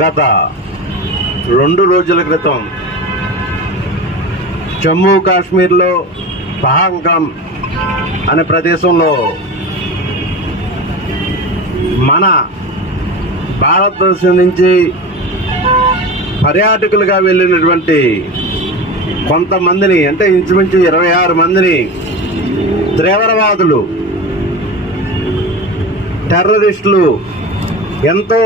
గత 2 రోజుల క్రితం జమ్మూ కాశ్మీర్లో పహల్గామ్ అనే ప్రదేశంలో మన భారతదేశం నుంచి పర్యాటకులుగా వెళ్ళినటువంటి కొంతమందిని, అంటే ఇంచుమించు 26 మందిని తీవ్రవాదులు, టెర్రరిస్టులు ఎంతో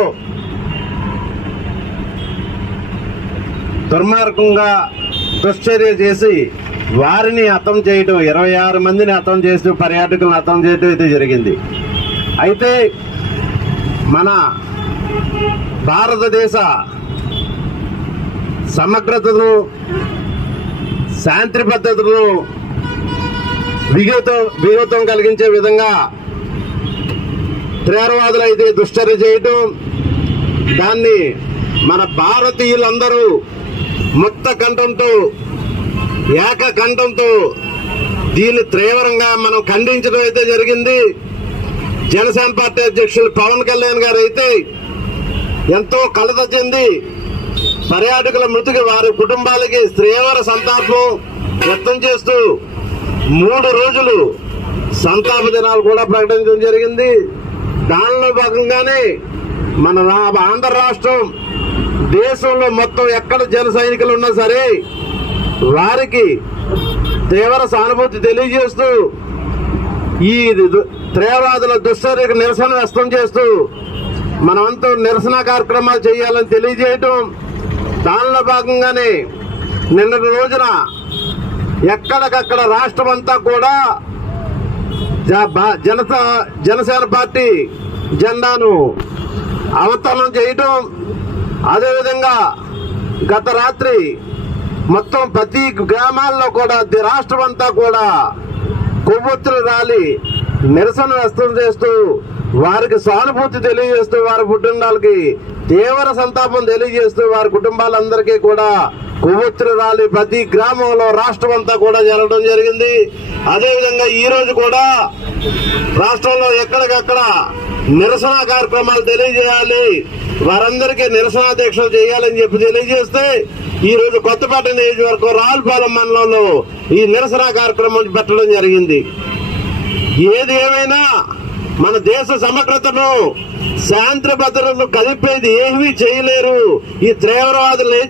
దుర్మార్గంగా దుశ్చర్య చేసి వారిని హతం చేయడం, 26 మందిని హతం చేస్తూ పర్యాటకులను హతం చేయడం అయితే జరిగింది. అయితే మన భారతదేశ సమగ్రతను, శాంతి పద్ధతులను విఘాతం కలిగించే విధంగా తీవ్రవాదులు అయితే దుశ్చర్య చేయటం, దాన్ని మన భారతీయులందరూ ముక్త కంఠంతో, ఏకకంఠంతో దీన్ని తీవ్రంగా మనం ఖండించడం అయితే జరిగింది. జనసేన పార్టీ అధ్యక్షులు పవన్ కళ్యాణ్ గారు అయితే ఎంతో కలత చెంది పర్యాటకుల మృతికి, వారి కుటుంబాలకి తీవ్ర సంతాపం వ్యక్తం చేస్తూ 3 రోజులు సంతాప దినాలు కూడా ప్రకటించడం జరిగింది. దానిలో భాగంగానే మన ఆంధ్ర రాష్ట్రం దేశంలో మొత్తం ఎక్కడ జన సైనికులు ఉన్నా సరే వారికి తీవ్ర సానుభూతి తెలియజేస్తూ ఈ తీవ్రవాదుల దుశ్చర్యకు నిరసన వ్యక్తం చేస్తూ మనమంతా నిరసన కార్యక్రమాలు చేయాలని తెలియజేయటం, దానిలో భాగంగానే నిన్నటి రోజున ఎక్కడికక్కడ రాష్ట్రం అంతా కూడా జనసేన పార్టీ జెండాను అవతరణ చేయటం, అదేవిధంగా గత రాత్రి మొత్తం ప్రతి గ్రామాల్లో కూడా రాష్ట్రం అంతా కూడా కొవ్వొత్తులు రాలి నిరసన వ్యక్తం చేస్తూ వారికి సానుభూతి తెలియజేస్తూ, వారి కుటుంబాలకి తీవ్ర సంతాపం తెలియజేస్తూ, వారి కుటుంబాలందరికీ కూడా కొవ్వొత్తులు రాలి ప్రతి గ్రామంలో రాష్ట్రం అంతా కూడా జరగడం జరిగింది. అదేవిధంగా ఈ రోజు కూడా రాష్ట్రంలో ఎక్కడికక్కడ నిరసన కార్యక్రమాలు తెలియజేయాలి, వారందరికీ నిరసన దీక్షలు చేయాలని చెప్పి తెలియజేస్తే ఈ రోజు కొత్తపేట నియోజకవర్గం రావులపాలెం మండలంలో ఈ నిరసన కార్యక్రమం పెట్టడం జరిగింది. ఏది ఏమైనా మన దేశ సమగ్రతను, శాంతి భద్రతను కలిపేది ఏమీ చేయలేరు ఈ తీవ్రవాదులు.